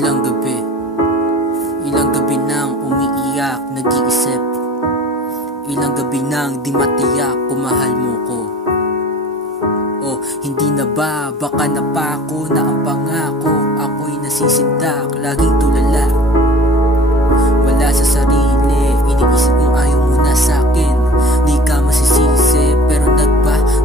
Ilang gabi nang umiiyak, nag-iisip. Ilang gabi nang di matiyak kung mahal mo ko. O hindi na ba, baka napako na ang pangako. Ako'y nasisindak, laging tulala. Wala sa sarili, iniisip kung ayaw mo na sa'kin. Di ka masisisi, pero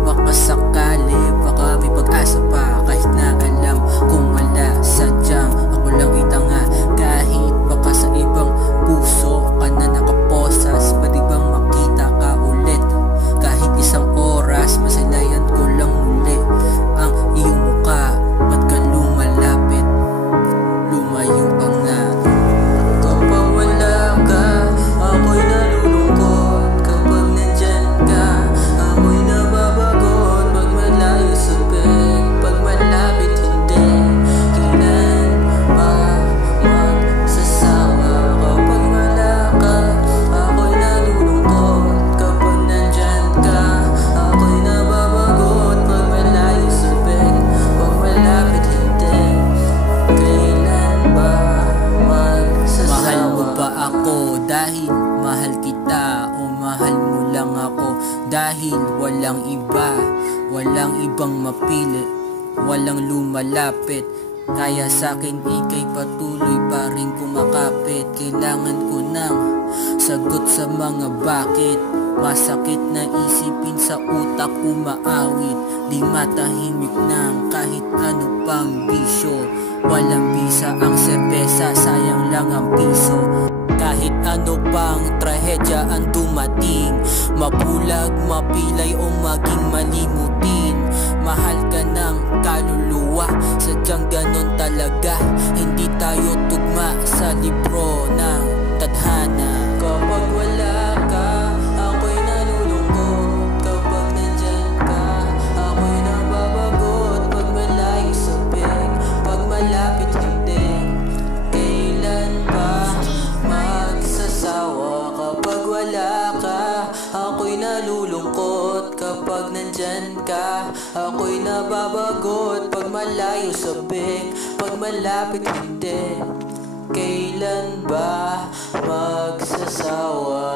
baka sakali. Baka may pag-asa pa, kahit na alam kung wala. Sadyang ako lang itanga, kahit baka sa ibang puso ka na nakaposas. Pwede bang makita ka ulit? Kahit isang oras, masalayan ko lang muli ang iyong mukha. Ba't ka lumalapit? Lumayo ka nga. Kapag wala ka, ako'y nalulungkot. Kapag nandyan ka, ako'y nababagot. Pag malayo sa beg, pag malapit hindi. Kailan ba magsasawa? Kapag wala ka, ako'y nalulungkot. Kapag nandyan ka, ako'y nababagot. Pag malayo sa beg, pag malapit hindi. Kailan ba magsasawa? Mahal mo ba ako dahil mahal kita, o mahal mo lang ako dahil walang iba? Walang ibang mapili, walang lumalapit. Kaya sa'kin ika'y patuloy pa rin kumakapit. Kailangan ko ng sagot sa mga bakit. Masakit na isipin, sa utak umaawit. Di matahimik ng kahit ano pang bisyo. Walang bisa ang serbesa, sayang lang ang piso. Kahit ano pang trahedya ang dumating, mabulag, mapilay o maging malimutin. Mahal ka ng kaluluwa, sadyang ganon talaga. Hindi tayo tugma sa libro ng tadhana. Kapag wala ka, ako'y nalulungkot. Kapag nandyan ka, ako'y nababagot. Pag malayo sa beg, pag malapit hindi. Kailan ba magsasawa? Kapag wala ka, ako'y nalulungkot. Kapag nandyan ka, ako'y nababagot. Pag malayo sa beg, pag malapit hindi. Kailan ba magsasawa?